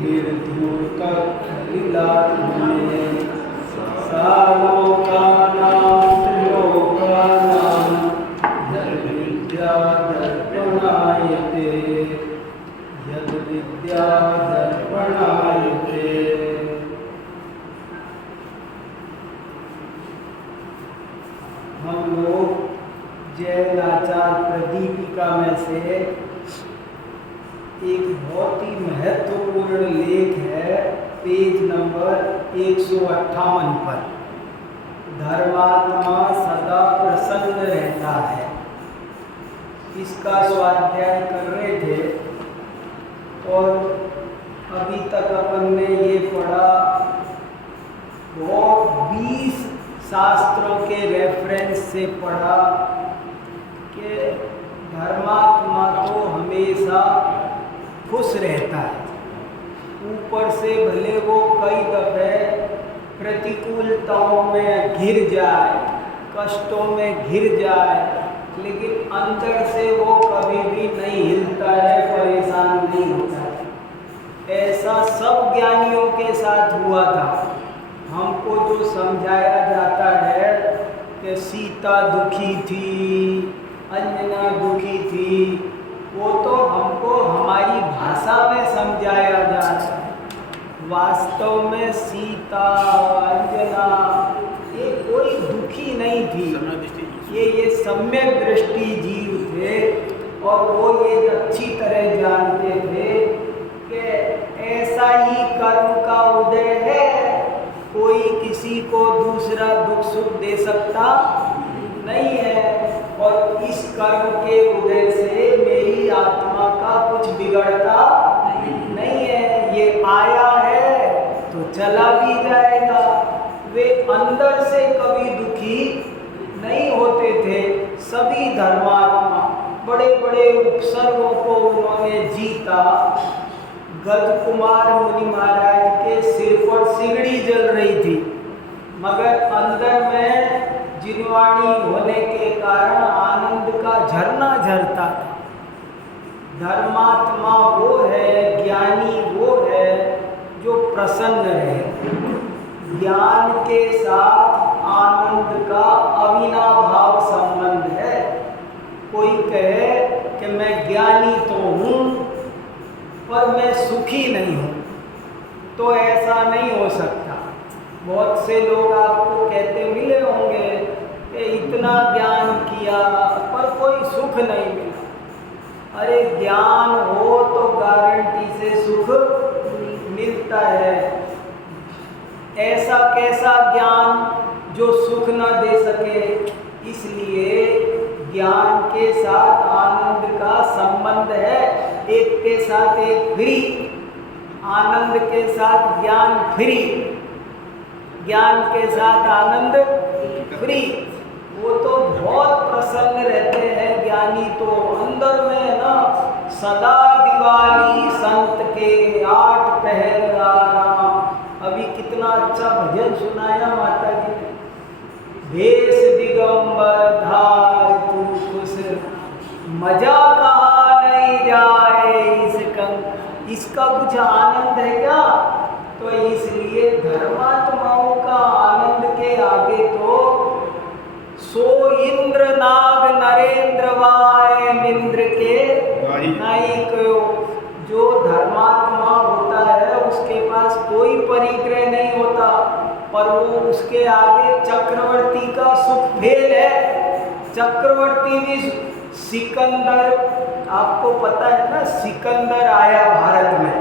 निर्धूतखलिलात्मने सालोकानां त्रिलोकानां यद्विद्या दर्पणायते यद्विद्या दर्पणायते। हम लोग जैनाचार्य प्रदीपिका में से एक बहुत ही महत्वपूर्ण लेख है, पेज नंबर 158 पर, धर्मात्मा सदा प्रसन्न रहता है। इसका स्वाध्याय कर रहे थे और अभी तक अपन ने ये पढ़ा और 20 शास्त्रों के रेफरेंस से पढ़ा कि धर्मात्मा तो हमेशा खुश रहता है। ऊपर से भले वो कई दफे प्रतिकूलताओं में घिर जाए, कष्टों में घिर जाए, लेकिन अंदर से वो कभी भी नहीं हिलता है, परेशान नहीं होता है। ऐसा सब ज्ञानियों के साथ हुआ था। हमको जो समझाया जाता है कि सीता दुखी थी, अंजना दुखी थी, वो तो हमको हमारी भाषा में समझाया जाता है। वास्तव में सीता अंजना ये कोई दुखी नहीं थी, ये सम्यक दृष्टि जीव थे और वो ये अच्छी तरह जानते थे कि ऐसा ही कर्म का उदय है, कोई किसी को दूसरा दुख सुख दे सकता नहीं है और इस कर्म के उदय से मेरी आत्मा का कुछ बिगड़ता नहीं है। ये आया है तो चला भी जाएगा। वे अंदर से कभी दुखी नहीं होते थे। सभी धर्मात्मा बड़े बड़े उपसर्गों को उन्होंने जीता। गज कुमार मुनि महाराज के सिर पर सिगड़ी जल रही थी, मगर अंदर में जिनवाणी होने के कारण आनंद का झरना झरता था। धर्मात्मा वो है, ज्ञानी वो है जो प्रसन्न रहे। ज्ञान के साथ आनंद का अविनाभाव संबंध है। कोई कहे कि मैं ज्ञानी तो हूँ पर मैं सुखी नहीं हूँ, तो ऐसा नहीं हो सकता। बहुत से लोग आपको कहते मिले होंगे कि इतना ज्ञान किया पर कोई सुख नहीं मिला। अरे ज्ञान हो तो गारंटी से सुख मिलता है। ऐसा कैसा ज्ञान जो सुख न दे सके। इसलिए ज्ञान के साथ आनंद का संबंध है। एक के साथ एक फ्री, आनंद के साथ ज्ञान फ्री, ज्ञान के साथ आनंद फ्री। वो तो बहुत प्रसन्न रहते हैं ज्ञानी तो अंदर में ना। सदा दिवाली संत के 8 पहर आराम। अभी कितना अच्छा भजन सुनाया माता जी ने। भेष दिगंबर धार तू खुश, मजा कहा नहीं जाए इसका कुछ आनंद है क्या? तो इसलिए धर्मात्माओं का आनंद के आगे तो सो इंद्र नाग नरेंद्र वाय इंद्र के नहीं कहो। जो धर्मात्मा होता है उसके पास कोई परिग्रह नहीं होता, पर वो उसके आगे चक्रवर्ती का सुख फेल है। चक्रवर्ती भी सिकंदर, आपको पता है ना, सिकंदर आया भारत में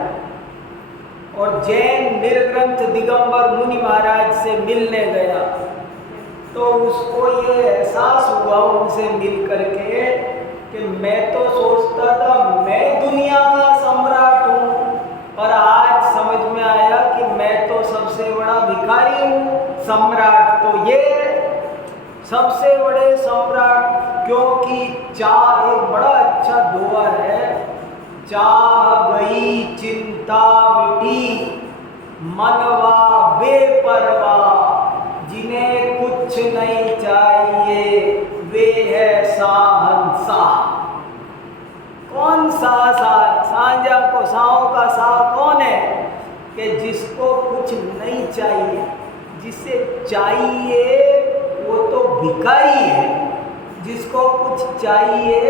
और जैन निर्ग्रंथ दिगंबर मुनि महाराज से मिलने गया, तो उसको ये एहसास हुआ उनसे मिल करके कि मैं तो सोचता था मैं दुनिया का सम्राट हूँ, पर आज समझ में आया कि मैं तो सबसे बड़ा भिखारी हूँ। सम्राट तो ये सबसे बड़े सम्राट, क्योंकि चाह एक बड़ा अच्छा दोहा है। चाह गई चिंता मिटी, मनवा बेपरवाह, जिन्हें कुछ नहीं चाहिए वे है शाहंशाह। कौन सा साझा को साओं का सा कौन है? कि जिसको कुछ नहीं चाहिए, जिसे चाहिए वो तो भिखारी है, जिसको कुछ चाहिए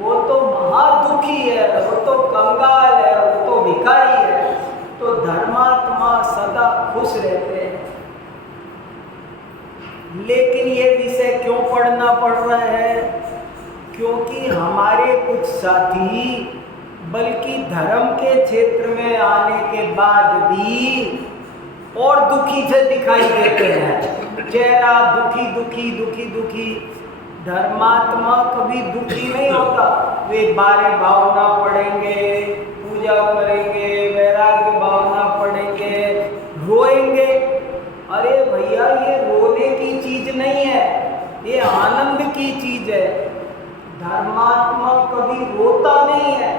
वो तो महादुखी है, वो तो कंगाल है, वो तो भिखारी है। तो धर्मात्मा सदा खुश रहते हैं। लेकिन ये विषय क्यों पढ़ना पड़ रहा है? क्योंकि हमारे कुछ साथी बल्कि धर्म के क्षेत्र में आने के बाद भी और दुखी से दिखाई देते हैं। चेहरा दुखी दुखी दुखी दुखी। धर्मात्मा कभी दुखी नहीं होता। वे बारे भावना पढ़ेंगे, पूजा करेंगे, वैराग्य भावना पढ़ेंगे, रोएंगे। अरे भैया, ये रोने की चीज नहीं है, ये आनंद की चीज है। धर्मात्मा कभी रोता नहीं है।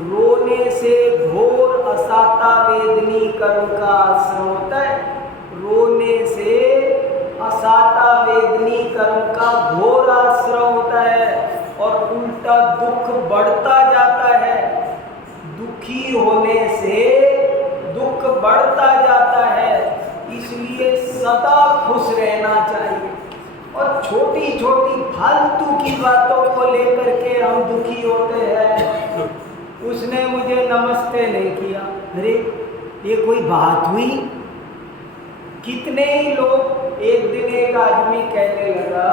रोने से घोर असाता वेदनी कर्म का आश्रम होता है। रोने से असाता वेदनी कर्म का घोर आश्रय होता है और उल्टा दुख बढ़ता जाता है। दुखी होने से दुख बढ़ता जाता है। इसलिए सदा खुश रहना चाहिए। और छोटी छोटी फालतू की बातों को लेकर के हम दुखी होते हैं। उसने मुझे नमस्ते नहीं किया, अरे ये कोई बात हुई? कितने ही लोग, एक दिन एक आदमी कहने लगा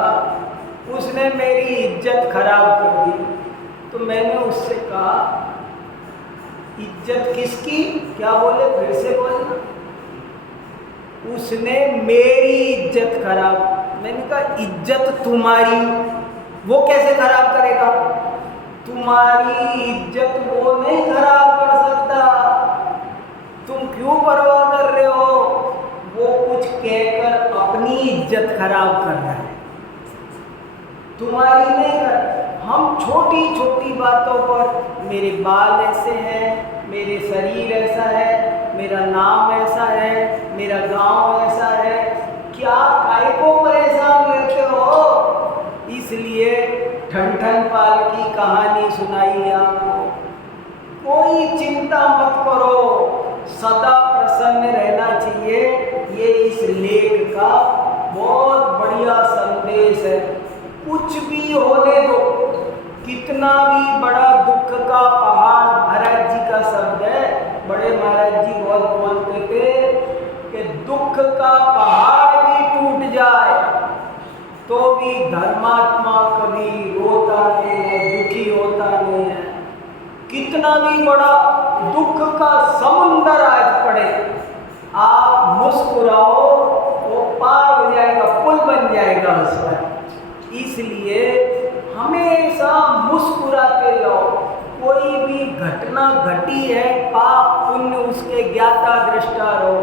उसने मेरी इज्जत खराब कर दी। तो मैंने उससे कहा, इज्जत किसकी? क्या बोले? फिर से बोलना। उसने मेरी इज्जत खराब। मैंने कहा इज्जत तुम्हारी, वो कैसे खराब करेगा? तुम्हारी इज्जत वो नहीं खराब कर सकता। तुम क्यों परवाह कर रहे हो? वो कुछ कहकर अपनी इज्जत खराब कर रहा है, तुम्हारी नहीं कर। हम छोटी छोटी बातों पर, मेरे बाल ऐसे हैं, मेरे शरीर ऐसा है, मेरा नाम ऐसा है, मेरा गांव ऐसा है, क्या काय को परेशान रहते हो? इसलिए ठन पाल की कहानी सुनाई आपको। कोई चिंता मत करो, सदा प्रसन्न रहना चाहिए। ये इस लेख का बहुत बढ़िया संदेश है। कुछ भी होने दो, कितना भी बड़ा दुख का पहाड़, महाराज जी का शब्द है, बड़े महाराज जी बहुत बोलते थे कि दुख का पहाड़ भी टूट जाए तो भी धर्मात्मा कभी रोता नहीं है, दुखी होता नहीं है। कितना भी बड़ा दुख का समुंदर आज पड़े, आप मुस्कुराओ, वो पार हो जाएगा, पुल बन जाएगा उस पर। इसलिए हमेशा मुस्कुराते रहो। कोई भी घटना घटी है, पाप पुण्य उसके ज्ञाता दृष्टा रहो।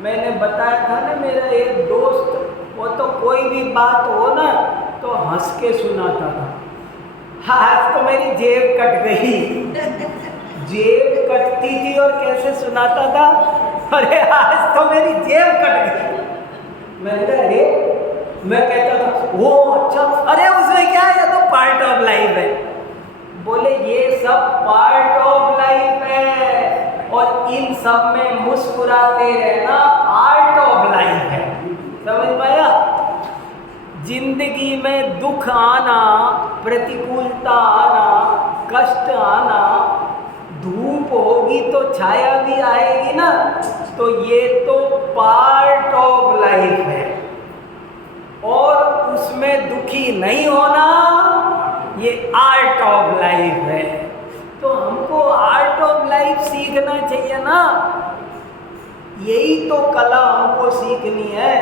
मैंने बताया था ना, मेरा एक दोस्त, वो तो कोई भी बात हो ना तो हंस के सुनाता था। आज तो मेरी जेब कट गई। जेब कटती थी और कैसे सुनाता था? अरे आज तो मेरी जेब कट गई। मैंने कहा अरे, मैं कहता था वो अच्छा, अरे उसमें क्या है, ये तो पार्ट ऑफ लाइफ है। बोले ये सब पार्ट ऑफ लाइफ है और इन सब में मुस्कुराते रहना आर्ट ऑफ लाइफ है। समझ पाया? जिंदगी में दुख आना, प्रतिकूलता आना, कष्ट आना, धूप होगी तो छाया भी आएगी ना, तो ये तो पार्ट ऑफ लाइफ है। और उसमें दुखी नहीं होना, ये आर्ट ऑफ लाइफ है। तो हमको आर्ट ऑफ लाइफ सीखना चाहिए ना। यही तो कला हमको सीखनी है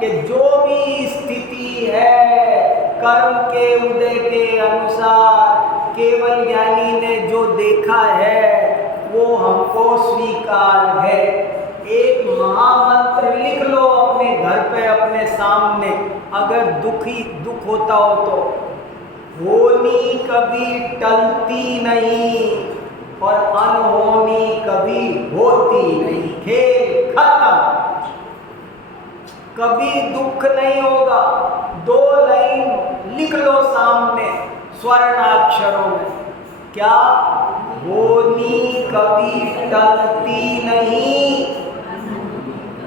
कि जो भी स्थिति है कर्म के उदय के अनुसार, केवल ज्ञानी ने जो देखा है वो हमको स्वीकार है। एक महामंत्र लिख लो अपने घर पे, अपने सामने, अगर दुख होता हो तो, होनी कभी टलती नहीं और अनहोनी कभी होती नहीं। खेल खत्म, कभी दुख नहीं होगा। 2 लाइन लिख लो सामने स्वर्णाक्षरों में, क्या? होनी कभी टलती नहीं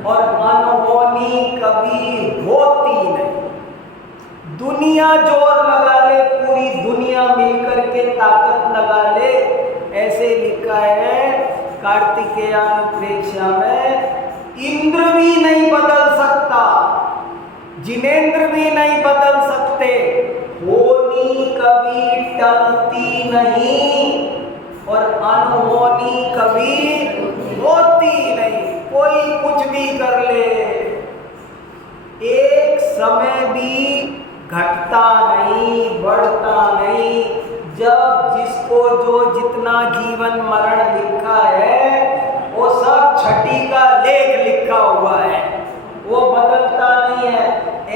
और अनहोनी कभी होती नहीं। दुनिया जोर लगा ले, पूरी दुनिया मिलकर के ताकत लगा ले, ऐसे लिखा है कार्तिकेयान प्रेक्षा में, इंद्र भी नहीं बदल सकता, जिनेंद्र भी नहीं बदल सकते, होनी कभी टलती नहीं और अनहोनी कभी होती नहीं। कोई कुछ भी कर ले, एक समय भी घटता नहीं, बढ़ता नहीं। जब जिसको जो जितना जीवन मरण लिखा है वो सब छठी का लेख लिखा हुआ है, वो बदलता नहीं है।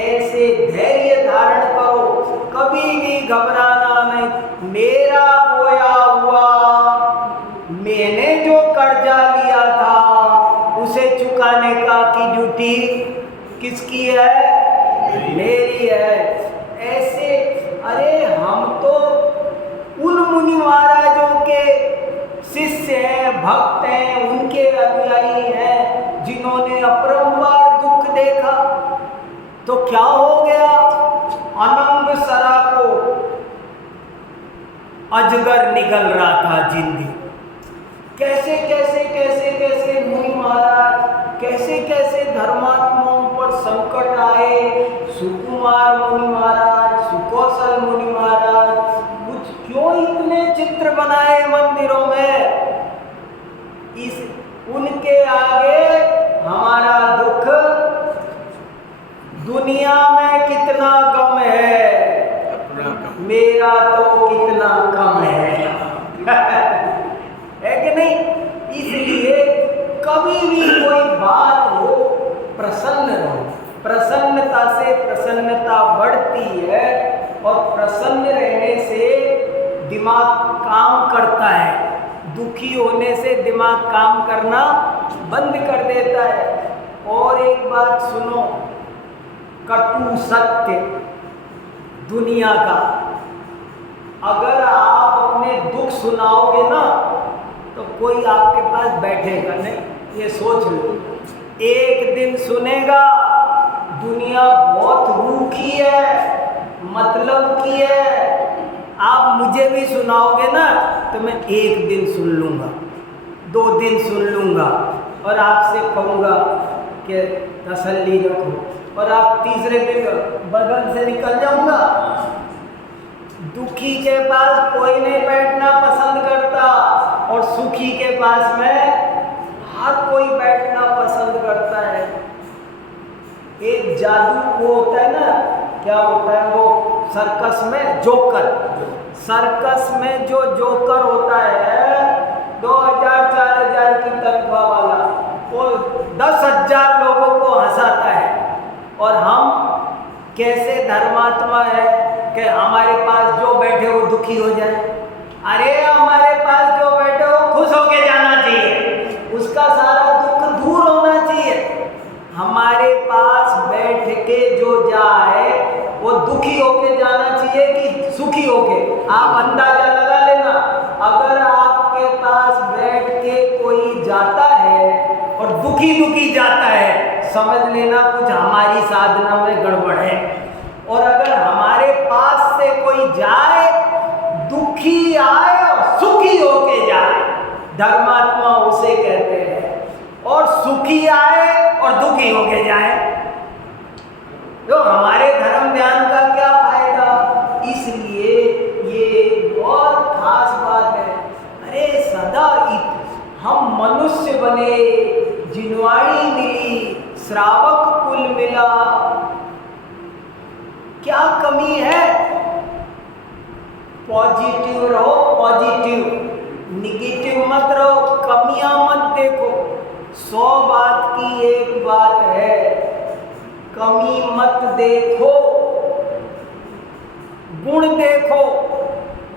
ऐसे धैर्य धारण करो, कभी भी घबराना नहीं। मेरा बोया हुआ, मैंने जो कर्जा लिया था उसे चुकाने का की ड्यूटी किसकी है? मेरी है। ऐसे अरे हम तो उन मुनि महाराजों के शिष्य हैं, भक्त हैं, उनके अनुयायी हैं जिन्होंने अपरंपार दुख देखा। तो क्या हो गया? अनंग सरा को अजगर निगल रहा था जिंदगी। कैसे कैसे कैसे कैसे मुनि महाराज, कैसे कैसे धर्मात्माओं पर संकट आए। सुकुमार मुनि महाराज, सुकौशल मुनि महाराज, कुछ क्यों इतने चित्र बनाए मंदिरों में? इस उनके आगे हमारा दुख, दुनिया में कितना गम है, मेरा तो कितना कम है है कि नहीं? इसलिए कभी भी कोई बात हो, प्रसन्न रहो। प्रसन्नता से प्रसन्नता बढ़ती है और प्रसन्न रहने से दिमाग काम करता है। दुखी होने से दिमाग काम करना बंद कर देता है। और एक बात सुनो, कटु सत्य दुनिया का, अगर आप अपने दुख सुनाओगे ना तो कोई आपके पास बैठेगा नहीं, ये सोच लो। एक दिन सुनेगा, दुनिया बहुत रूखी है, मतलब की है। आप मुझे भी सुनाओगे ना तो मैं एक दिन सुन लूँगा, 2 दिन सुन लूँगा और आपसे कहूँगा कि तसल्ली रखो, और आप तीसरे दिन बगल से निकल जाऊँगा। दुखी के पास कोई नहीं बैठना पसंद करता और सुखी के पास में हर कोई बैठना पसंद करता है। एक जादू वो होता है ना, क्या होता है वो सर्कस में? जोकर। सर्कस में जो जोकर होता है 2000-4000 की तनख्वाह वाला, वो 10,000 लोगों को हंसाता है। और हम कैसे धर्मात्मा है कि हमारे पास जो बैठे वो दुखी हो जाए? अरे हमारे पास जो बैठे वो खुश होके जाना चाहिए, उसका सारा दुख दूर होना चाहिए। हमारे पास बैठ के जो जाए वो दुखी होके जाना चाहिए कि सुखी होके? आप अंदाजा लगा लेना, अगर आपके पास बैठ के कोई जाता है और दुखी दुखी जाता है, समझ लेना कुछ हमारी साधना में गड़बड़ है। और अगर हमारे पास से कोई जाए, दुखी आए और सुखी होके जाए, धर्मात्मा उसे कहते हैं। और सुखी आए और दुखी होके जाए तो हमारे धर्म ध्यान का क्या फायदा? इसलिए ये बहुत खास बात है। अरे सदा हम मनुष्य बने, जिनवाणी मिली, श्रावक कुल मिला, क्या कमी है? पॉजिटिव रहो, पॉजिटिव, निगेटिव मत रहो, कमियां मत देखो। 100 बात की एक बात है, कमी मत देखो, गुण देखो,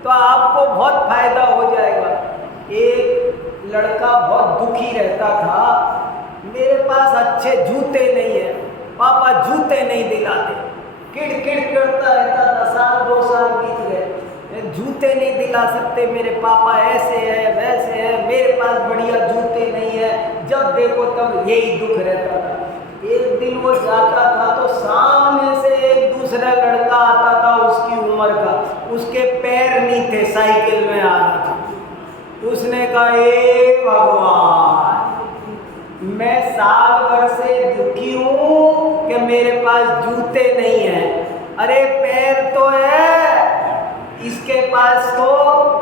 तो आपको बहुत फायदा हो जाएगा। एक लड़का बहुत दुखी रहता था, मेरे पास अच्छे जूते नहीं है, पापा जूते नहीं दिलाते, किड़किड़ करता रहता था। 1-2 साल बीत गए, जूते नहीं दिला सकते मेरे पापा, ऐसे है वैसे है, मेरे पास बढ़िया जूते नहीं है। जब देखो तब यही दुख रहता था। एक दिन वो जाता था तो सामने से एक दूसरा लड़का आता था उसकी उम्र का, उसके पैर नहीं थे, साइकिल में आ रहा था। उसने कहा, हे भगवान, मैं साल भर से दुखी हूँ कि मेरे पास जूते नहीं हैं। अरे पैर तो है, इसके पास तो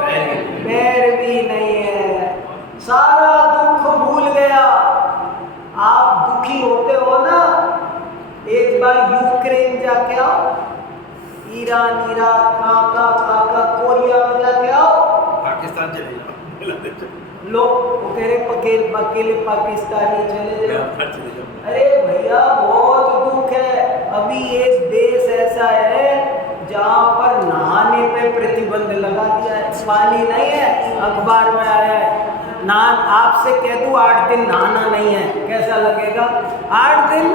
पैर भी नहीं है। सारा दुख भूल गया। आप दुखी होते हो ना, एक बार यूक्रेन जाके आओ, ईरान, इराक, काका कोरिया में जाके आओ, पाकिस्तान चले जाओ, लोग वो कह रहे अकेले पाकिस्तानी चले जाओ। अरे भैया बहुत दुख है। अभी एक देश ऐसा है जहाँ पर नहाने पे प्रतिबंध लगा दिया है, पानी नहीं है, अखबार में आया है। नहान आपसे कह दूँ 8 दिन नहाना नहीं है, कैसा लगेगा? 8 दिन,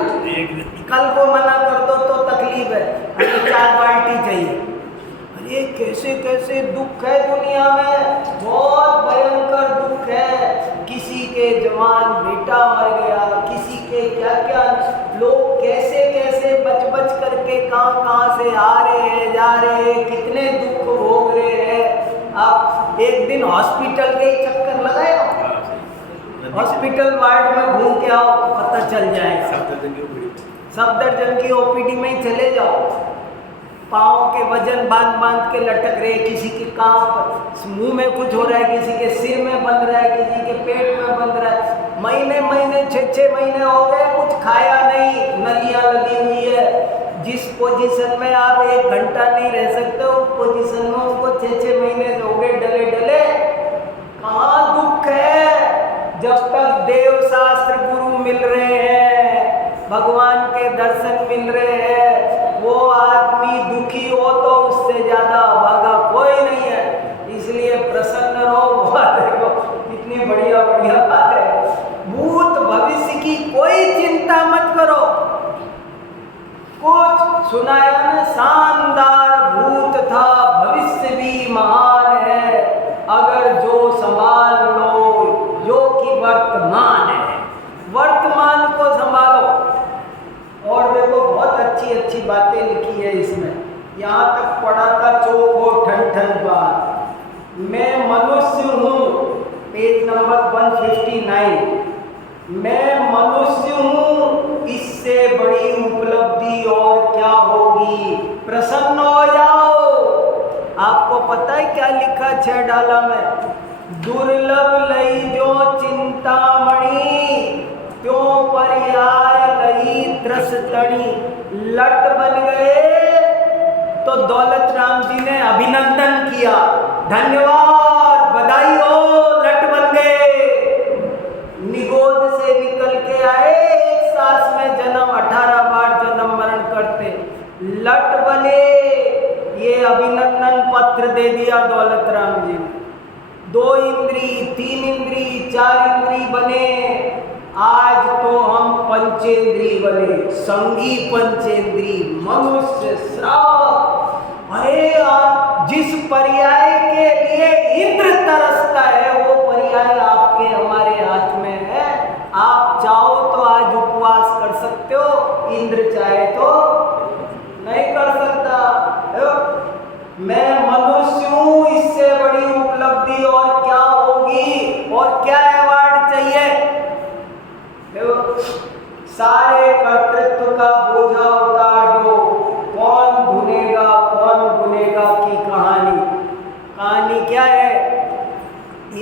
कल को मना कर दो तो तकलीफ है, हमें 4 बाल्टी चाहिए। अरे कैसे कैसे दुख है दुनिया में, बहुत भयंकर दुख है। किसी के जवान बेटा मर गया, किसी के क्या क्या, लोग कैसे कैसे बच करके कहाँ से आ रहे हैं, जा रहे हैं, कितने दुख भोग रहे हैं। आप एक दिन हॉस्पिटल के ही चक्कर लगाए, हॉस्पिटल वार्ड में घूम के आओ, पता चल जाएगा। सफदरजंग की ओपीडी में ही चले जाओ, पाँव के वजन बांध के लटक रहे, किसी के कांप, मुंह में कुछ हो रहा है, किसी के सिर में बंध रहा है, किसी के पेट में बंध रहा है। महीने 6 महीने हो गए, कुछ खाया नहीं, नलियाँ लगी हुई है। जिस पोजीशन में आप 1 घंटा नहीं रह सकते, उस पोजीशन में उनको 6 महीने हो गए डले। कहाँ दुख है? जब तक देव शास्त्र गुरु मिल रहे हैं, भगवान के दर्शन मिल रहे हैं, वो आदमी दुखी हो तो उससे ज्यादा अभागा कोई नहीं है। इसलिए प्रसन्न रहो। देखो कितनी बढ़िया बात है। भूत भविष्य की कोई चिंता मत करो। कुछ सुनाया ना, शानदार भूत था, भविष्य भी महान है, अगर जो संभाल लो, जो कि वर्तमान है, वर्तमान को संभालो। और देखो बहुत अच्छी बातें लिखी है इसमें। यहाँ तक पढ़ा था, चोक हो ठन बात, मैं मनुष्य हूँ, पेज नंबर 159, मैं मनुष्य हूँ, इससे बड़ी उपलब्धि और क्या होगी, प्रसन्न हो जाओ। आपको पता है क्या लिखा 6 डाला में? दुर्लभ लई जो चिंतामणि, क्यों पर्याय लई त्रस तणी। लट बन गए तो दौलत राम जी ने अभिनंदन किया, धन्यवाद, बधाई हो, लट बन गए। निगोद से निकल के आए, एक सांस में जन्म, 18 बार जन्म मरण करते, लट बने। ये अभिनंदन पत्र दे दिया दौलत राम जी ने। 2 इंद्री, 3 इंद्री, 4 इंद्री बने। आज तो हम पंचेंद्री बने, संगी पंचेंद्री, मनुष्य, श्रावक। अरे जिस पर्याय के लिए इंद्र तरसता है, वो पर्याय आपके हमारे हाथ में है। आप चाहो तो आज उपवास कर सकते हो, इंद्र चाहे तो नहीं कर सकता। मैं मनुष्य हूँ, इससे बड़ी उपलब्धि और क्या होगी, और क्या अवार्ड चाहिए? सारे कर्तृत्व का बोझा उतार दो, कौन धुनेगा कौन गुनेगा की कहानी क्या है?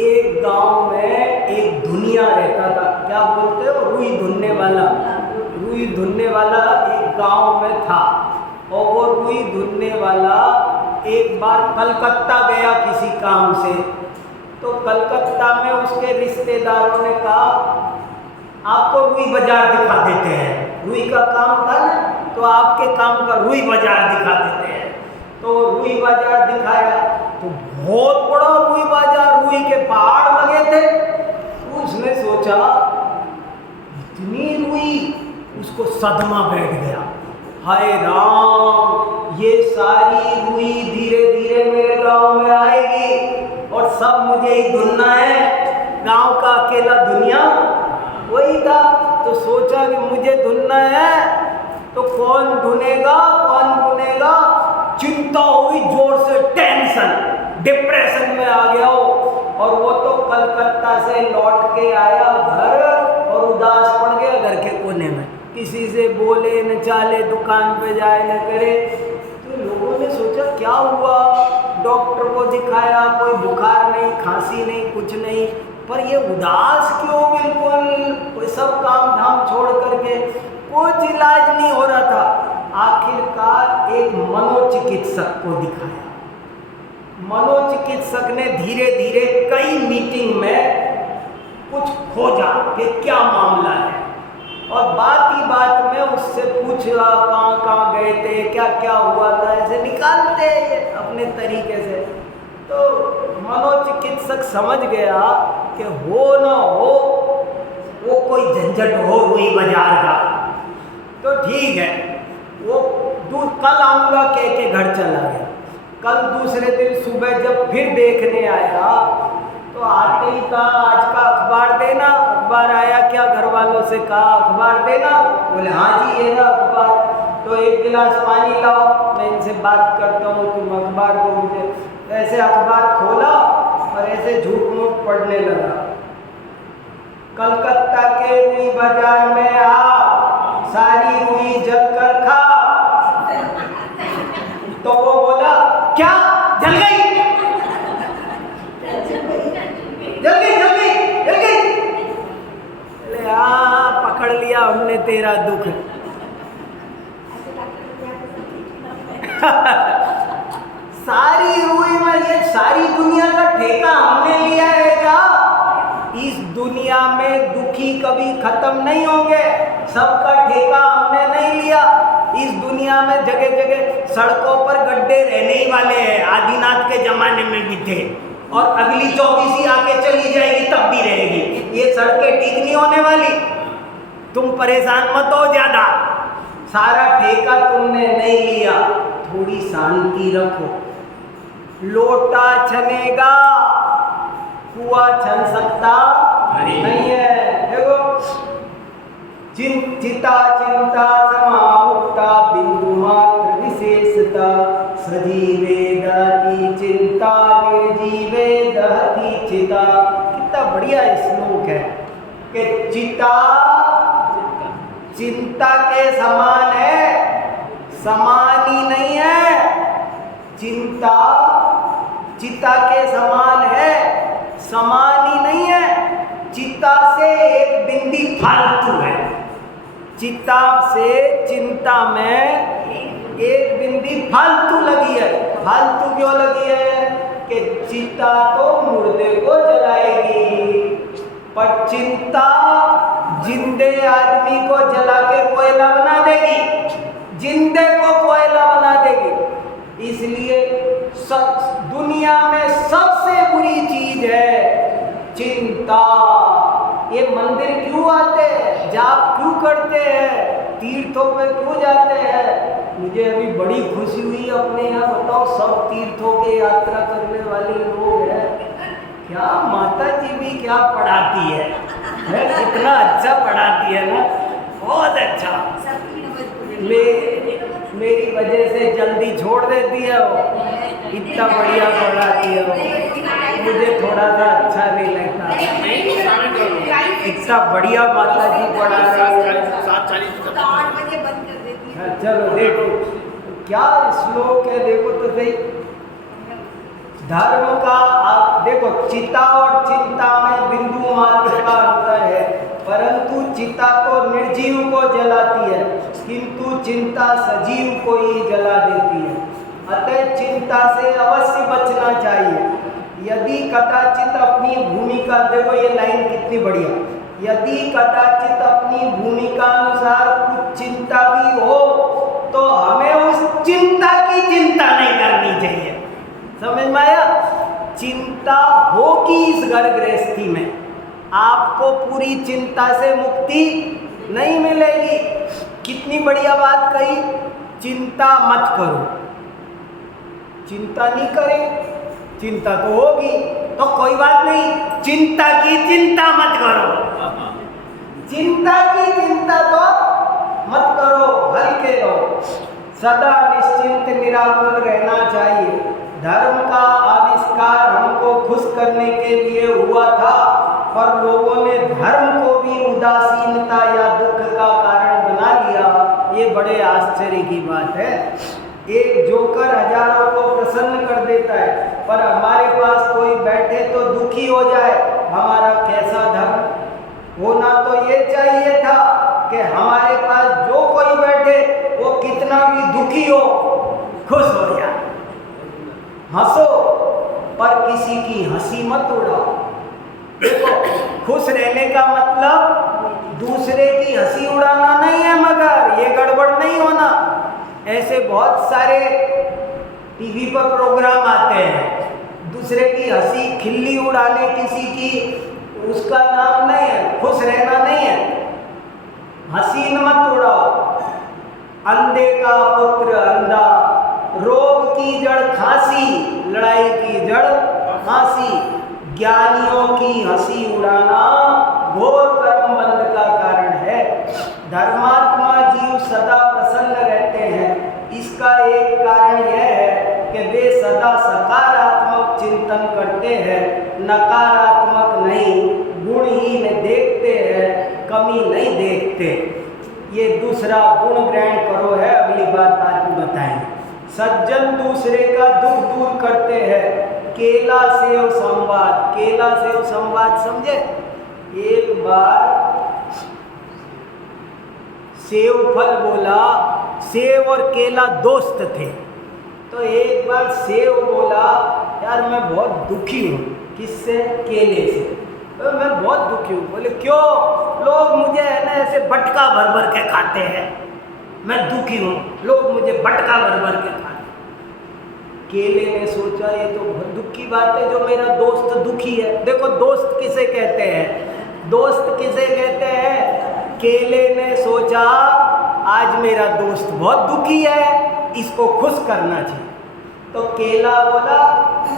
एक गांव में एक धुनिया रहता था, क्या बोलते हो, रुई धुनने वाला एक गांव में था। और वो रुई धुनने वाला एक बार कलकत्ता गया किसी काम से। तो कलकत्ता में उसके रिश्तेदारों ने कहा, आपको रुई बाजार दिखा देते हैं, रुई का काम था ना, तो आपके काम का रुई बाजार दिखा देते हैं। तो रुई बाजार दिखाया तो बहुत बड़ा रुई बाजार, रुई के पहाड़ लगे थे। उसने सोचा इतनी रुई, उसको सदमा बैठ गया, हाय राम, ये सारी रुई धीरे धीरे मेरे गांव में आएगी और सब मुझे ही धुनना है। गांव का अकेला दुनिया वही था। तो सोचा कि मुझे धुनना है, तो कौन धुनेगा कौन धुनेगा, चिंता हुई जोर से, टेंशन, डिप्रेशन में आ गया हो। और वो तो कलकत्ता से लौट के आया घर और उदास पड़ गया घर के कोने में, किसी से बोले न चाले, दुकान पे जाए न करे। तो लोगों ने सोचा क्या हुआ, डॉक्टर को दिखाया, कोई बुखार नहीं, खांसी नहीं, कुछ नहीं, पर ये उदास क्यों बिल्कुल, कोई सब काम धाम छोड़ करके, कुछ इलाज नहीं हो रहा था। आखिरकार एक मनोचिकित्सक को दिखाया। मनोचिकित्सक ने धीरे धीरे कई मीटिंग में कुछ खोजा कि क्या मामला है, और बात ही बात में उससे पूछा कहाँ कहाँ गए थे, क्या क्या हुआ था, ऐसे निकालते अपने तरीके से। तो मनोचिकित्सक समझ गया कि हो न हो वो कोई झंझट हो हुई बाजार का, तो ठीक है, वो कल आऊँगा कह के घर चला गया। कल दूसरे दिन सुबह जब फिर देखने आया तो आते ही कहा आज का अखबार देना। अखबार आया क्या, घर वालों से कहा अखबार देना, बोले हाँ जी ये रहा अखबार। तो एक गिलास पानी लाओ, मैं इनसे बात करता हूँ, तुम अखबार दो मुझे। ऐसे अखबार खोला और ऐसे झूठ मूठ पढ़ने लगा। कलकत्ता के रुई बाजार में आ, सारी रुई जल कर खा। तो वो बोला क्या जल गई, जल गई जल गई जल गई। पकड़ लिया हमने तेरा दुख। सारी रुई में ये सारी दुनिया का ठेका हमने लिया है क्या? इस दुनिया में दुखी कभी खत्म नहीं होंगे, सबका ठेका हमने नहीं लिया। इस दुनिया में जगह जगह सड़कों पर गड्ढे रहने ही वाले हैं, आदिनाथ के जमाने में भी थे, और अगली 24 आके चली जाएगी तब भी रहेगी। ये सड़कें ठीक नहीं होने वाली, तुम परेशान मत हो ज्यादा, सारा ठेका तुमने नहीं लिया, थोड़ी शांति रखो। लोटा छनेगा, कुआं छन सकता नहीं है। देखो चिता चिंता समाहुक्ता बिंदु मात्र विशेषता, सजीवे दहति चिंता निर्जीवे दहति चिता। कितना बढ़िया श्लोक है कि चिता चिंता के समान है, समान ही नहीं है। चिंता चिता के समान है, समान ही नहीं है। चिता से एक बिंदी फालतू है, चिता से चिंता में एक बिंदी फालतू लगी है। फालतू क्यों लगी है कि चिता तो मुर्दे को जलाएगी, पर चिंता जिंदे आदमी को जला के कोयला बना देगी, जिंदे को कोयला बना देगी। इसलिए दुनिया में सबसे बुरी चीज है चिंता। ये मंदिर क्यों आते हैं, जाप क्यों करते हैं, तीर्थों पे क्यों जाते हैं? मुझे अभी बड़ी खुशी हुई अपने यहाँ, बताओ सब तीर्थों के यात्रा करने वाले लोग हैं। क्या माता जी भी क्या पढ़ाती है, कितना अच्छा पढ़ाती है ना, बहुत अच्छा। मेरी वजह से जल्दी छोड़ देती है वो, इतना बढ़िया पढ़ाती है वो, मुझे थोड़ा सा अच्छा नहीं लगता। इतना बढ़िया माता जी पढ़ा रही है। चलो देखो क्या श्लोक है, देखो तो सही। धर्म का आप देखो, चिता और चिंता में बिंदु मात्र का अंतर है, परंतु चिता तो निर्जीव को जलाती है, किंतु चिंता सजीव को ही जला देती है। अतः चिंता से अवश्य बचना चाहिए। यदि कदाचित अपनी भूमिका, देखो ये लाइन कितनी बढ़िया, यदि कदाचित अपनी भूमिका अनुसार कुछ चिंता भी हो तो हमें उस चिंता की चिंता नहीं करनी चाहिए। समझ में आया? चिंता होगी इस घर गृहस्थी में, आपको पूरी चिंता से मुक्ति नहीं मिलेगी। कितनी बढ़िया बात कही, चिंता मत करो। चिंता नहीं करें, चिंता तो होगी, तो कोई बात नहीं, चिंता की चिंता मत करो। चिंता की सदा निश्चिंत निराकुल रहना चाहिए। धर्म का आविष्कार हमको खुश करने के लिए हुआ था, पर लोगों ने धर्म को भी उदासीनता या दुख का कारण बना लिया। ये बड़े आश्चर्य की बात है। एक जोकर हजारों को प्रसन्न कर देता है, पर हमारे पास कोई बैठे तो दुखी हो जाए। हमारा कैसा धर्म? होना तो ये चाहिए था कि हमारे पास जो कोई बैठे वो कितना भी दुखी हो, खुश हो जाए। हंसो, पर किसी की हंसी मत उड़ाओ। देखो, खुश रहने का मतलब दूसरे की हंसी उड़ाना नहीं है, मगर ये गड़बड़ नहीं होना। ऐसे बहुत सारे टीवी पर प्रोग्राम आते हैं, दूसरे की हंसी खिल्ली उड़ाने किसी की, उसका नाम नहीं है, खुश रहना नहीं है। हंसी मत उड़ाओ। अंधे का पुत्र अंधा, रोग की जड़ खांसी, लड़ाई की जड़ फांसी। ज्ञानियों की हंसी उड़ाना घोर कर्म बंध का कारण है। धर्मात्मा जीव सदा प्रसन्न रहते हैं। इसका एक कारण यह है कि वे सदा सकारात्मक चिंतन करते हैं, नकारात्मक नहीं। गुणहीन देखते हैं, कमी नहीं देखते। ये दूसरा गुण ग्रहण करो है, अगली बात बाद में बताएंगे। सज्जन दूसरे का दुख दूर करते हैं। केला सेव संवाद। केला सेव संवाद समझे? एक बार सेव फल बोला, सेव और केला दोस्त थे। तो एक बार सेव बोला, यार मैं बहुत दुखी हूँ। किससे? केले से। तो मैं बहुत दुखी हूँ। बोले क्यों? लोग मुझे है ना ऐसे बटका भर भर के खाते हैं, मैं दुखी हूँ, लोग मुझे बटका भर भर के खाते हैं। केले ने सोचा ये तो बहुत दुख की बात है, जो मेरा दोस्त दुखी है। देखो, दोस्त किसे कहते हैं? दोस्त किसे कहते हैं? केले ने सोचा आज मेरा दोस्त बहुत दुखी है, इसको खुश करना चाहिए। तो केला बोला,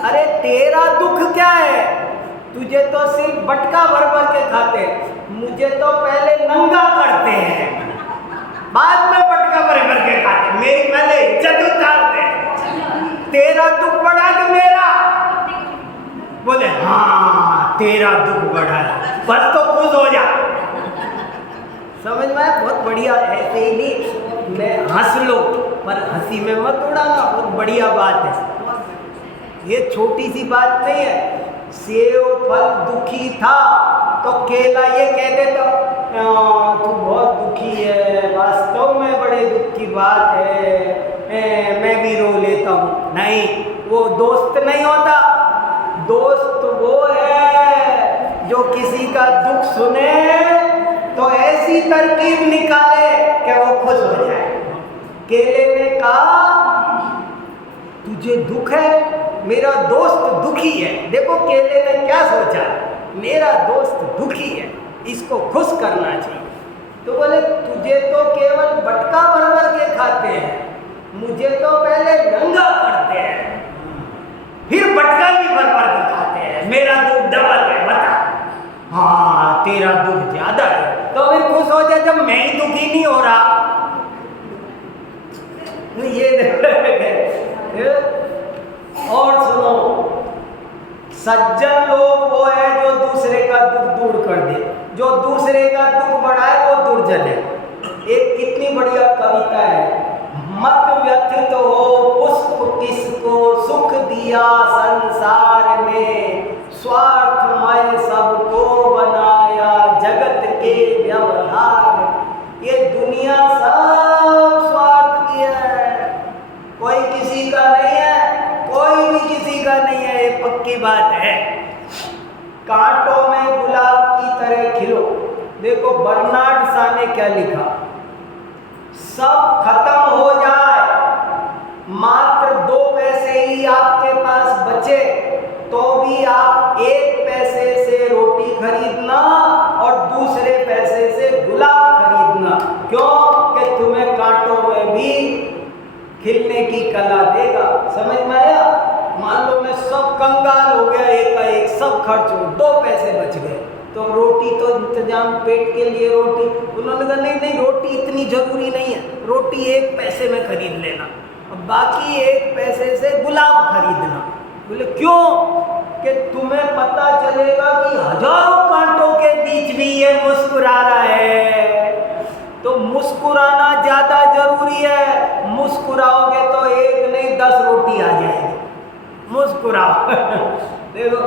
अरे तेरा दुख क्या है? तुझे तो सिर्फ बटका भर भर के खाते, मुझे तो पहले नंगा करते हैं, बाद में बटका भर भर के खाते, मेरी पहले इज्जत उतारते। तेरा दुख बढ़ा कि मेरा? बोले हाँ, तेरा दुख बढ़ा है, बस तो खुश हो जा। समझ में आया? बहुत बढ़िया। ऐसे ही नहीं, मैं हंस लो, पर हंसी में मत उड़ाना, बहुत बढ़िया बात है। ये छोटी सी बात नहीं है। सेव फल दुखी था तो केला ये कह देता, तू बहुत दुखी है, वास्तव में बड़े दुख की बात है, मैं भी रो लेता हूँ। नहीं, वो दोस्त नहीं होता। दोस्त वो है जो किसी का दुख सुने तो ऐसी तरकीब निकाले कि वो खुश हो जाए। केले ने कहा, तुझे दुख है, मेरा दोस्त दुखी है। देखो केले ने क्या सोचा, मेरा दोस्त दुखी है, इसको खुश करना चाहिए। तो बोले तुझे तो केवल बटका भर भर के खाते हैं, मुझे तो पहले नंगा करते हैं, फिर बटका भी भर भर के खाते हैं, मेरा दुख डबल है, बता। हाँ, तेरा दुख ज्यादा है, तो फिर खुश हो जाए जब मैं ही दुखी नहीं हो रहा। ये और सुनो, सज्जन लोग वो है जो दूसरे का दुख दूर कर दे, जो दूसरे का दुख बढ़ाए वो दूर जले। एक कितनी बढ़िया कविता है, मत व्यथित हो पुष्प किसको, सुख दिया संसार ने, स्वार्थमय सबको बनाया जगत के व्यवहार। ये दुनिया सब स्वार्थ की है, कोई किसी का नहीं है, कोई भी किसी का नहीं है, ये पक्की बात है। कांटों में गुलाब की तरह खिलो। देखो बर्नार्ड शॉ ने क्या लिखा, सब खत्म हो जाए, मात्र 2 पैसे ही आपके पास बचे, तो भी आप 1 पैसे से रोटी खरीदना और दूसरे पैसे से गुलाब खरीदना। क्यों? कि तुम्हें कांटों में भी खिलने की कला देगा। समझ में आया? मान लो मैं सब कंगाल हो गया, एक का एक सब खर्च हो, 2 पैसे बच गए, तो रोटी तो इंतजाम, पेट के लिए रोटी। उन्होंने कहा नहीं नहीं, रोटी इतनी जरूरी नहीं है, रोटी 1 पैसे में खरीद लेना और बाकी 1 पैसे से गुलाब खरीदना। बोले क्यों? कि तुम्हें पता चलेगा कि हजारों कांटों के बीच भी ये मुस्कुरा रहा है, तो मुस्कुराना ज्यादा जरूरी है। मुस्कुराओगे तो 1 नहीं 10 रोटी आ जाएगी। मुस्कुराओ। देखो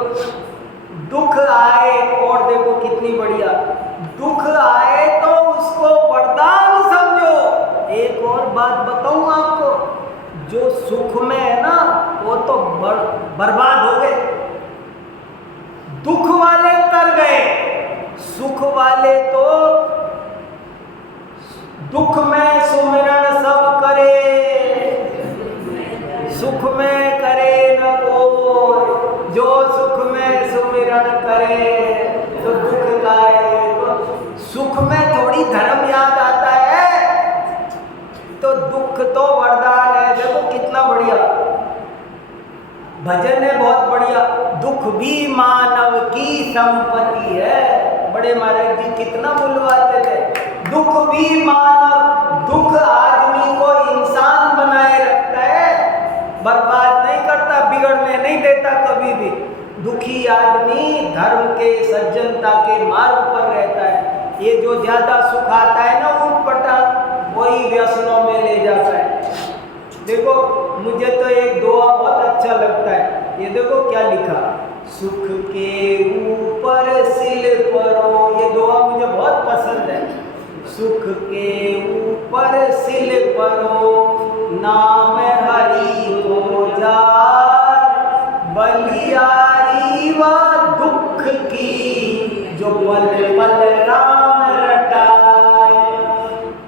दुख आए, और देखो कितनी बढ़िया, दुख आए तो उसको वरदान समझो। एक और बात बताऊं आपको, जो सुख में है ना वो तो बर्बाद हो गए, दुख वाले तर गए। सुख वाले तो दुख में सुमिरन सब करे, सुख में करे न कोई, जो सुख में सुमिरन करे तो दुख लाए। तो सुख में थोड़ी धर्म याद आता है, तो दुख तो वरदान है। देखो कितना बढ़िया भजन है, बहुत बढ़िया। दुख भी मानव की संपत्ति है। बड़े महाराज जी कितना बुलवाते थे, दुख भी मानव, दुख आदमी को इंसान बनाए रखता है, बर्बाद नहीं करता, बिगड़ने नहीं देता कभी भी। दुखी आदमी धर्म के, सज्जनता के मार्ग पर रहता है। ये जो ज्यादा सुख आता है ना ऊट-पटांग, वही व्यसनों में ले जाता है। देखो मुझे तो एक दुआ बहुत अच्छा लगता है, ये देखो क्या लिखा, सुख के ऊपर सिल परो। ये दुआ मुझे बहुत पसंद है। सुख के ऊपर सिल परो, नाम हरि को जाय, बलियारी व दुख की, जो पल पल राम रटाए।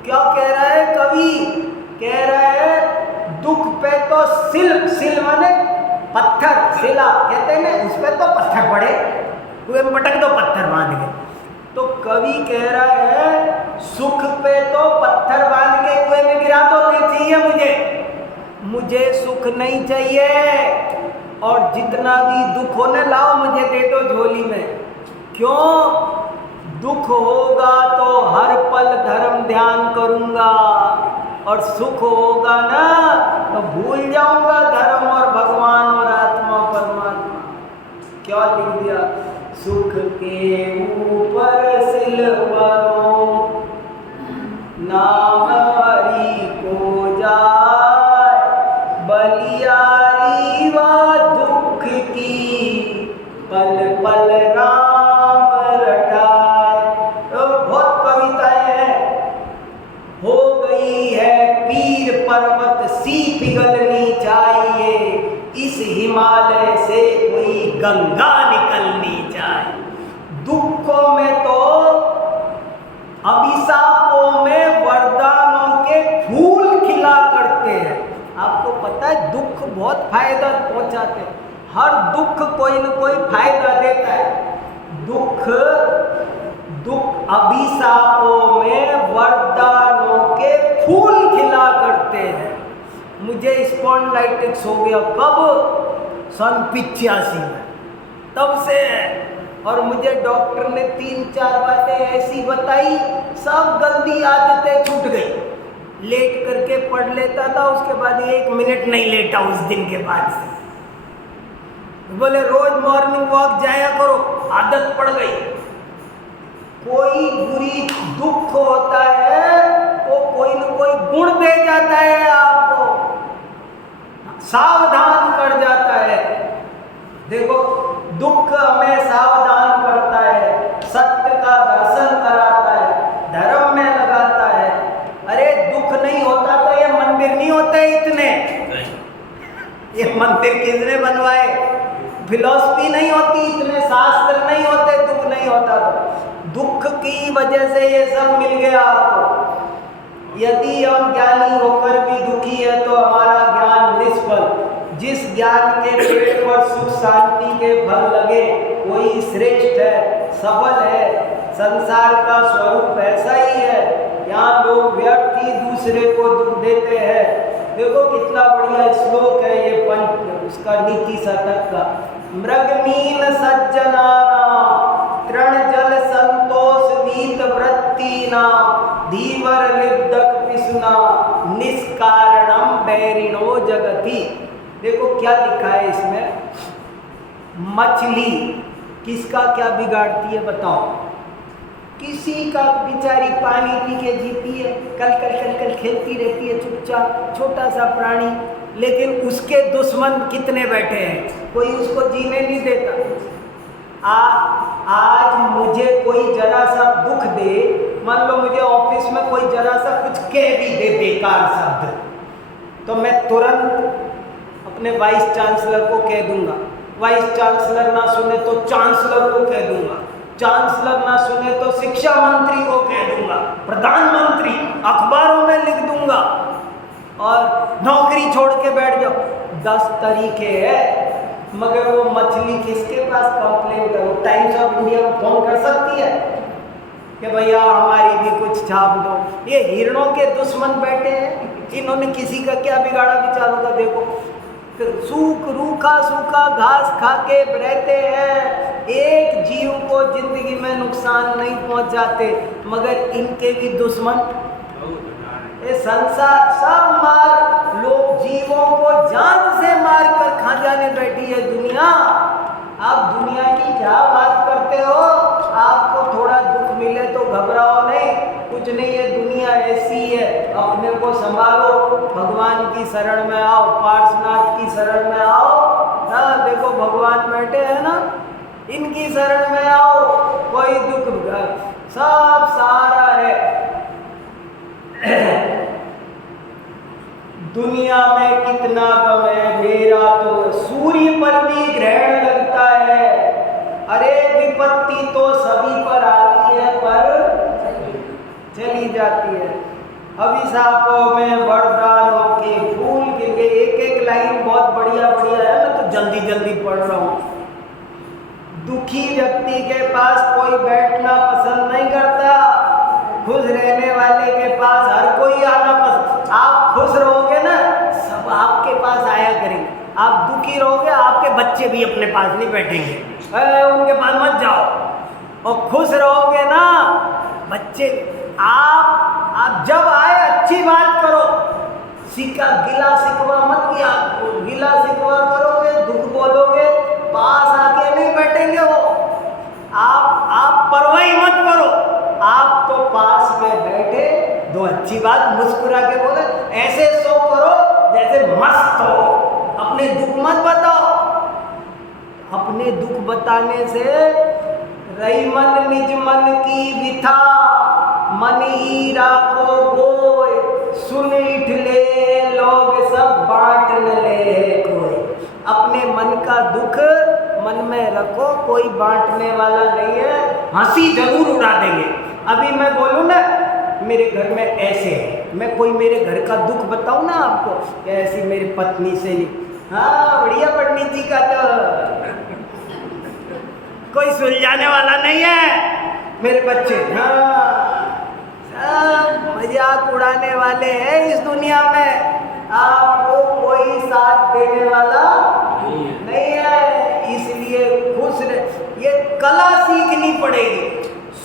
क्या कह रहा है कवि? कह रहा है दुख पे तो सिल माने पत्थर, सिला कहते हैं ना, उस पे तो पत्थर पड़े, कुएं में पटक दो पत्थर बांध के। तो कवि कह रहा है सुख पे तो पत्थर बांध के कुएं में गिरा दो, नहीं चाहिए मुझे सुख नहीं चाहिए, और जितना भी दुख होने लाओ मुझे दे दो झोली में। क्यों? दुख होगा तो हर पल धर्म ध्यान करूंगा, और सुख होगा ना तो भूल जाऊंगा धर्म और भगवान और आत्मा परमात्मा। क्या लिख दिया? सुख के ऊपर सिल परो, नाम हरि को जाय, बलियारी व दुख की, पल पल राम रटाए। तो बहुत कविताएं हैं। हो गई है पीर पर्वत सी पिघलनी चाहिए, इस हिमालय से कोई गंगा निकलनी चाहिए। दुखों में तो, अभिशापों में वरदानों के फूल खिला करते हैं। आपको पता है दुख बहुत फायदा पहुंचाते हैं, हर दुख कोई न कोई फायदा देता है। दुख अभिशापों में वरदानों के फूल खिला करते हैं। मुझे स्पॉन्डिलाइटिस हो गया कब? सन 85 में, तब से। और मुझे डॉक्टर ने 3-4 बातें ऐसी बताई, सब गंदी आदतें छूट गई। लेट करके पढ़ लेता था, उसके बाद 1 मिनट नहीं लेटा उस दिन के बाद से। बोले रोज मॉर्निंग वॉक जाया करो, आदत पड़ गई। कोई बुरी दुख होता है वो कोई न कोई गुण दे जाता है, आपको सावधान कर जाता है। देखो दुख हमें सावधान करता है, सत्य का दर्शन कराता है, धर्म में लगाता है। अरे दुख नहीं होता तो ये मंदिर नहीं होते इतने, ये मंदिर किसने बनवाए? फिलॉसफी नहीं होती, इतने शास्त्र नहीं होते, दुख नहीं होता तो। दुख की वजह से ये सब मिल गया आपको। यदि हम ज्ञानी होकर भी दुखी है तो हमारा ज्ञान निष्फल। जिस ज्ञान के पेड़ पर सुख शांति के फल लगे वही श्रेष्ठ है, सफल है। संसार का स्वरूप ऐसा ही है, यहाँ लोग व्यर्थ ही दूसरे को दुख देते हैं। देखो कितना बढ़िया श्लोक है ये उसका नीति शतक का। मृगमीन सज्जना तृण जल पीना धीवर लिब्धक पिसुना निष्कारणम बैरिणो जगति। देखो क्या लिखा है इसमें, मछली किसका क्या बिगाड़ती है बताओ? किसी का बेचारी पानी पी के जीती है, कल कल कल कल खेलती रहती है चुपचाप, छोटा सा प्राणी, लेकिन उसके दुश्मन कितने बैठे हैं, कोई उसको जीने नहीं देता। आज मुझे कोई जरा सा दुख दे, मान लो मुझे ऑफिस में कोई जरा सा कुछ कह भी दे बेकार शब्द, तो मैं तुरंत अपने वाइस चांसलर को कह दूंगा, वाइस चांसलर ना सुने तो चांसलर को कह दूंगा, चांसलर ना सुने तो शिक्षा मंत्री को कह दूंगा, प्रधानमंत्री, अखबारों में लिख दूंगा और नौकरी छोड़ के बैठ जाओ। 10 तरीके हैं, मगर वो मछली किसके पास कंप्लेन करो? टाइम्स ऑफ इंडिया में फोन कर सकती है कि भैया हमारी भी कुछ छाप दो। ये हिरणों के दुश्मन बैठे हैं, इन्होंने किसी का क्या बिगाड़ा बेचारों का? देखो रूखा सूखा घास खा के रहते हैं, एक जीव को जिंदगी में नुकसान नहीं पहुंचाते, मगर इनके भी दुश्मन ये संसार सब मार, लोग जीवों को जान से मार कर खा जाने बैठी है दुनिया। आप दुनिया की क्या बात करते हो? आपको थोड़ा दुख मिले तो घबराओ नहीं, कुछ नहीं है, दुनिया ऐसी है, अपने को संभालो, भगवान की शरण में आओ, पार्श्वनाथ की शरण में आओ। हाँ देखो भगवान बैठे हैं ना, इनकी शरण में आओ, कोई दुख सब सारा है। दुनिया में कितना गम है, मेरा तो सूर्य पर भी ग्रहण लगता है। अरे विपत्ति तो सभी पर आती है पर चली जाती है। अभिशापों में वरदानों के फूल गिर गए। एक एक लाइन बहुत बढ़िया बढ़िया है, मैं तो जल्दी जल्दी पढ़ रहा हूँ। दुखी व्यक्ति के पास कोई बैठना पसंद नहीं करता, खुश रहने वाले के पास हर कोई आना पसंद। आप खुश रहोगे ना, सब आपके पास आया करेंगे। आप दुखी रहोगे, आपके बच्चे भी अपने पास नहीं बैठेंगे, उनके पास मत जाओ। और खुश रहोगे ना, बच्चे आप जब आए अच्छी बात करो, गिला शिकवा मत किया। गिला शिकवा करोगे, दुख बोलोगे, पास आके नहीं बैठेंगे वो। आप परवाही मत करो, आप तो पास में बैठे, दो अच्छी बात मुस्कुरा के बोले, ऐसे सो करो जैसे मस्त हो, अपने दुख मत बताओ। अपने दुख बताने से रही मन निज मन की विथा, मन ही राखो गोय, सुन इठले लोग सब बांट न ले कोई। अपने मन का दुख मन में रखो, कोई बांटने वाला नहीं है, हंसी जरूर उड़ा देंगे। अभी मैं बोलूँ ना मेरे घर में ऐसे है, मैं कोई मेरे घर का दुख बताऊँ ना आपको, ऐसी मेरी पत्नी से नहीं, हाँ बढ़िया पंडित जी का तो कोई सुलझाने वाला नहीं है। मेरे बच्चे हाँ सब मजाक उड़ाने वाले हैं इस दुनिया में, आपको कोई साथ देने वाला नहीं है। इसलिए खुश रह, ये कला सीखनी पड़ेगी।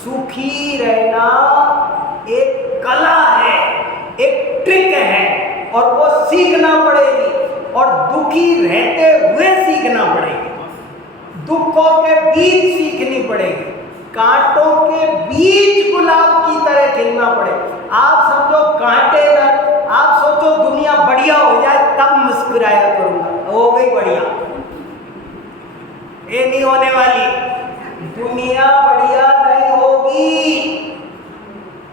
सुखी रहना एक कला है, एक ट्रिक है, और वो सीखना पड़ेगी, और दुखी रहते हुए सीखना पड़ेगी। दुखों के बीच सीखनी पड़ेगी, कांटों के बीच गुलाब की तरह खिलना पड़ेगा। आप समझो कांटे ना, आप सोचो दुनिया बढ़िया हो जाए तब मुस्कुराया करूंगा, हो गई बढ़िया, ये नहीं होने वाली। दुनिया बढ़िया नहीं होगी,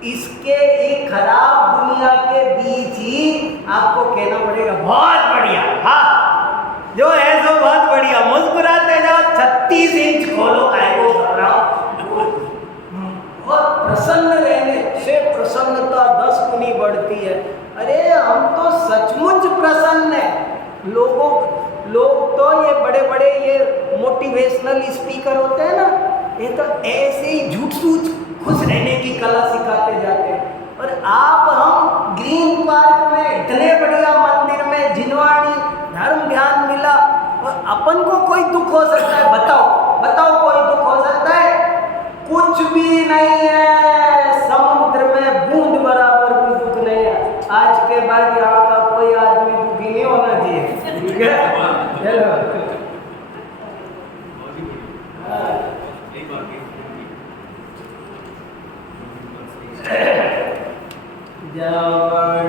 इसके एक खराब दुनिया के बीच ही आपको कहना पड़ेगा बहुत बढ़िया। हाँ जो है सो बहुत बढ़िया, मुस्कुराते जाओ, 36 इंच खोलो, आएगो बहुत प्रसन्न रहने से प्रसन्नता 10 गुनी बढ़ती है। अरे हम तो सचमुच प्रसन्न है। लोग तो ये बड़े बड़े ये मोटिवेशनल स्पीकर होते हैं ना, ये तो ऐसे ही झूठ सूझ खुश रहने की कला सिखाते जाते हैं। और हम ग्रीन पार्क में इतने बढ़िया मंदिर में जिनवाणी धर्म ध्यान मिला, और अपन को कोई दुख हो सकता है? बताओ कोई दुख हो सकता है? कुछ भी नहीं है। समुद्र के बाद यहाँ का कोई आदमी दुखी नहीं होना चाहिए, ठीक है? चलो जब